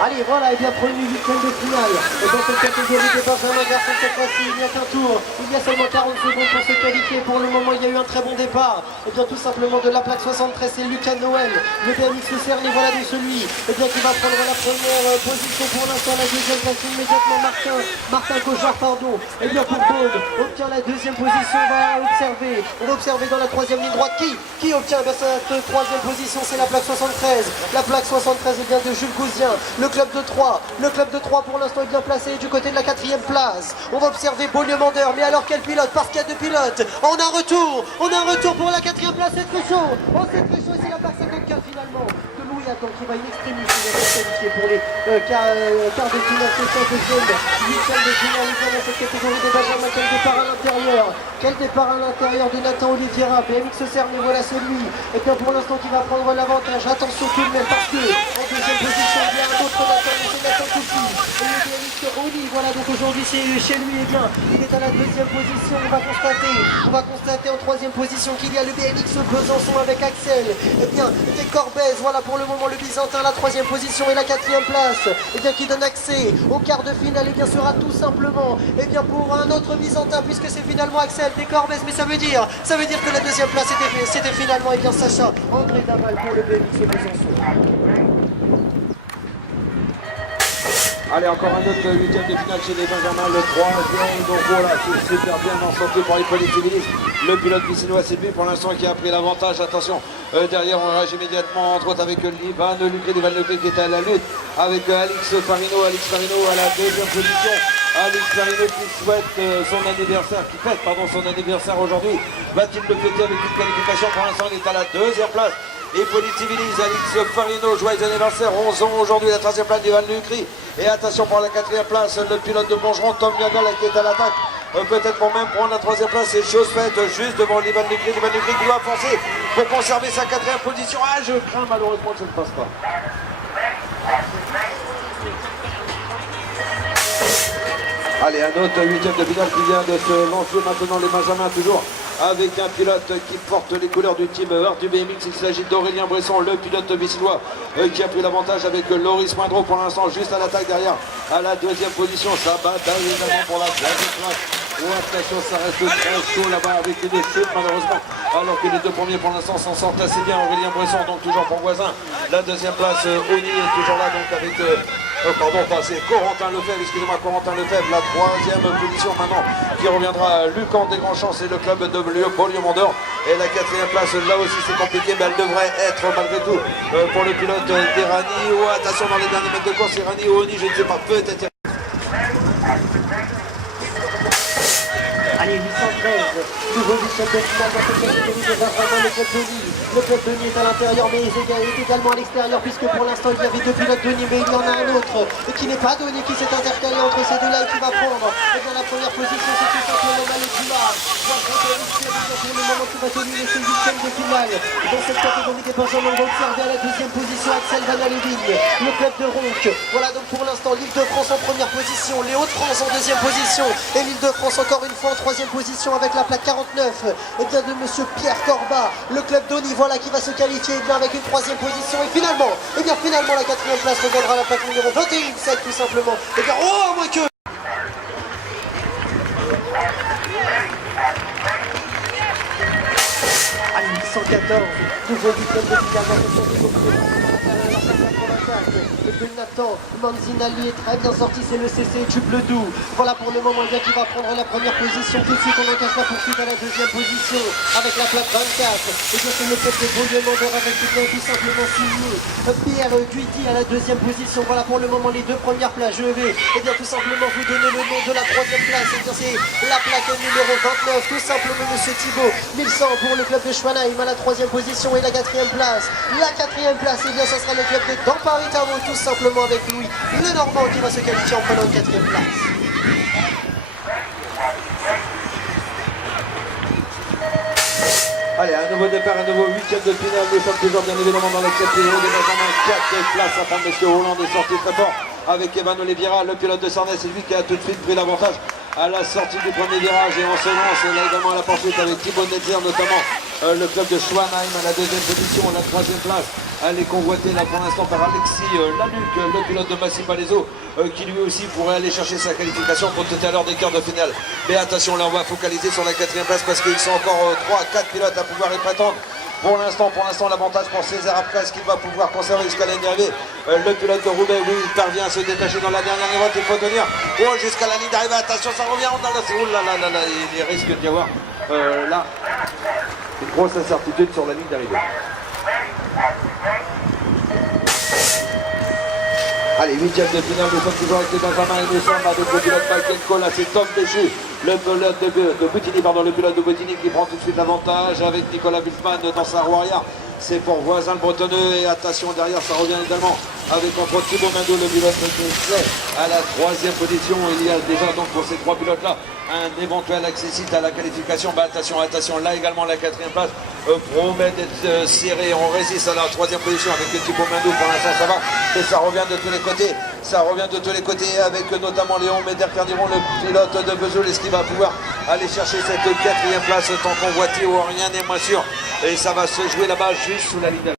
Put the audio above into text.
Allez, voilà, et bien premier huitième de finale. Et dans cette catégorie des Benjamin Garçon, cette fois-ci, il n'y a qu'un tour. Il y a seulement 40 secondes pour se qualifier. Pour le moment, il y a eu un très bon départ. Et bien tout simplement de la plaque 73, c'est Lucas Noël. Le BMX Cerne, et voilà de celui qui va prendre la première position pour l'instant. La deuxième place immédiatement Martin Cochard, pardon. Et bien pour Baude, obtient la deuxième position. On va observer dans la troisième ligne droite qui obtient cette troisième position. C'est la plaque 73. La plaque 73 est bien de Jules Gouzien. Le club de 3 pour l'instant est bien placé du côté de la quatrième place. On va observer Beaulieu-Mandeur, mais alors quel pilote? Parce qu'il y a deux pilotes. On a un retour pour la quatrième place, c'est très chaud. Oh, c'est très chaud et c'est la plaque 54 finalement. De Louis Attend qui va in extremis, qui va se qualifier pour les quarts de finale, c'est ça, deuxième, huitième de finale, dans cette catégorie des Benjamin. Quel départ à l'intérieur. Quel départ à l'intérieur de Nathan Oliveira. BMX Cerne, et voilà celui. Et bien pour l'instant qui va prendre l'avantage. Attention tout de même parce que en deuxième position, il y a un autre Nathan, c'est Nathan Coupi. Et le BMX Oli, voilà donc aujourd'hui c'est chez lui, et bien il est à la deuxième position. On va constater en troisième position qu'il y a le BMX Besançon avec Axel. Et bien c'est Corbès, voilà pour le moment le Byzantin, la troisième position et la quatrième place. Et bien qui donne accès au quart de finale, et bien sera tout simplement et bien pour un autre Byzantin, puisque c'est finalement Axel des Corbès, mais ça veut dire que la deuxième place c'était finalement et bien Sacha André Daval pour le BMX Besançon. Allez, encore un autre huitième de finale chez les Benjamin, le troisième. Donc voilà, c'est super bien en sortie pour Hippolyte Civilis. Le pilote vicinois, c'est lui pour l'instant qui a pris l'avantage. Attention, derrière on réagit immédiatement, entre autres avec Liban Lucré qui est à la lutte avec Alix Farino à la deuxième position. Alix Farino qui souhaite son anniversaire aujourd'hui. Va-t-il le fêter avec une qualification? Pour l'instant il est à la deuxième place. Hippolyte Civilis, Alix Farino, joyeux anniversaire, 11 ans aujourd'hui, la troisième place d'Ivan Lucry. Et attention pour la quatrième place, le pilote de Bongeron, Tom Viagal qui est à l'attaque. Peut-être pour même prendre la troisième place, c'est chose faite juste devant l'Ivan Lucry. L'Ivan Lucry qui doit avancer pour conserver sa quatrième position. Ah, je crains malheureusement que ça ne passe pas. Allez, un autre huitième de finale qui vient de se lancer maintenant, les Benjamins toujours avec un pilote qui porte les couleurs du team Heart du BMX. Il s'agit d'Aurélien Bresson, le pilote vicinois qui a pris l'avantage avec Loris Moindreau pour l'instant juste à l'attaque derrière à la deuxième position. Ça bataille évidemment pour la deuxième place. Oh, attention, ça reste très chaud là-bas avec des chutes malheureusement, alors que les deux premiers pour l'instant s'en sortent assez bien. Aurélien Bresson donc toujours pour voisin. La deuxième place, Oni est toujours là donc avec c'est Corentin Lefebvre, Corentin Lefebvre, la troisième position maintenant qui reviendra à Lucan des Grands Champs, c'est le club de Beaulieu-Mandeur. Et la quatrième place, là aussi c'est compliqué, mais elle devrait être malgré tout pour le pilote d'Irani. Oh, attention dans les derniers mètres de course, Irani ou Oni, je ne sais pas, peut-être. Allez, 813, nouveau huitième de finale dans cette catégorie de Benjamin, le club Denis. Le club Denis est à l'intérieur, mais il est également à l'extérieur, puisque pour l'instant il y avait deux pilotes Denis, mais il y en a un autre qui n'est pas Denis, qui s'est intercalé entre ces deux-là et qui va prendre la première position. C'est tout simplement Manu Dumas. Pour le moment qui va dominer ce huitième de finale. Dans cette catégorie des Benjamins, on va observer à la deuxième position Axel Van Alevigne, le club de Ronc. Voilà donc pour l'instant l'Île-de-France en première position, les Hauts-de-France en deuxième position et l'Île-de-France encore une fois en troisième position avec la plaque 49 et bien de monsieur Pierre Corbat, le club d'Oni, voilà qui va se qualifier bien avec une troisième position. Et finalement la quatrième place reviendra à la plaque numéro 21, 7 tout simplement. Et bien oh moins que allez, 114, nouveau huitième de finale. Et puis Nathan Manzinali est très bien sorti, c'est le CC Tuble Doux. Voilà pour le moment, bien qui va prendre la première position. Tout de suite on engage la poursuite à la deuxième position avec la plaque 24. Et bien c'est le club de Beaulieu-Mandeur avec tout simplement signé Pierre Guidi à la deuxième position. Voilà pour le moment les deux premières places. Je vais bien tout simplement vous donner le nom de la troisième place. Et bien c'est la plaque numéro 29, tout simplement monsieur Thibaut 1100 pour le club de Schwanheim à la troisième position. Et la quatrième place, et bien ça sera le club de Damparitavo, tout simplement avec Louis le Normand qui va se qualifier en prenant une quatrième place. Allez, un nouveau départ, un nouveau huitième de finale. Nous sommes toujours bien évidemment dans la catégorie des Benjamins. 4 places à prendre. Monsieur Hollande est sorti très fort avec Evan Oliveira, le pilote de Sarney. C'est lui qui a tout de suite pris l'avantage à la sortie du premier virage et on se lance là également à la poursuite avec Thibaut Netzer notamment le club de Schwanheim à la deuxième position, la troisième place. Elle est convoitée là pour l'instant par Alexis Laluc, le pilote de Massy Palaiso, qui lui aussi pourrait aller chercher sa qualification pour tout à l'heure des quarts de finale. Mais attention, là on va focaliser sur la quatrième place parce qu'ils sont encore 3 à 4 pilotes à pouvoir y prétendre. Pour l'instant, l'avantage pour César Apres qu'il va pouvoir conserver jusqu'à la ligne d'arrivée. Le pilote de Roubaix, oui, il parvient à se détacher dans la dernière ligne droite, il faut tenir. Oh, jusqu'à la ligne d'arrivée, attention, ça revient dans la... Oh là là là là, il risque d'y avoir là une grosse incertitude sur la ligne d'arrivée. Allez, 8e de finale, nous sommes toujours avec les Benjamin et nous sommes avec le pilote Malkenko, là c'est Tom Béchu, le pilote de Butini, le pilote de Butini qui prend tout de suite l'avantage avec Nicolas Wilfman dans sa roue arrière. C'est pour Voisin le Bretonneux et attention derrière, ça revient également avec entre Thibaut Mendo, le pilote de à la 3e position. Il y a déjà donc pour ces 3 pilotes-là un éventuel accessite à la qualification. Bah, attention, là également la 4e place promet d'être serré. On résiste à la 3e position avec Thibaut Mendo. Pour l'instant ça va, mais ça revient de tous les côtés. Ça revient de tous les côtés avec notamment Léon Méder-Carniron, le pilote de Vesoul. Est-ce qu'il va pouvoir aller chercher cette 4e place tant convoitée ou rien n'est moins sûr. Et ça va se jouer là-bas juste sous la ligne.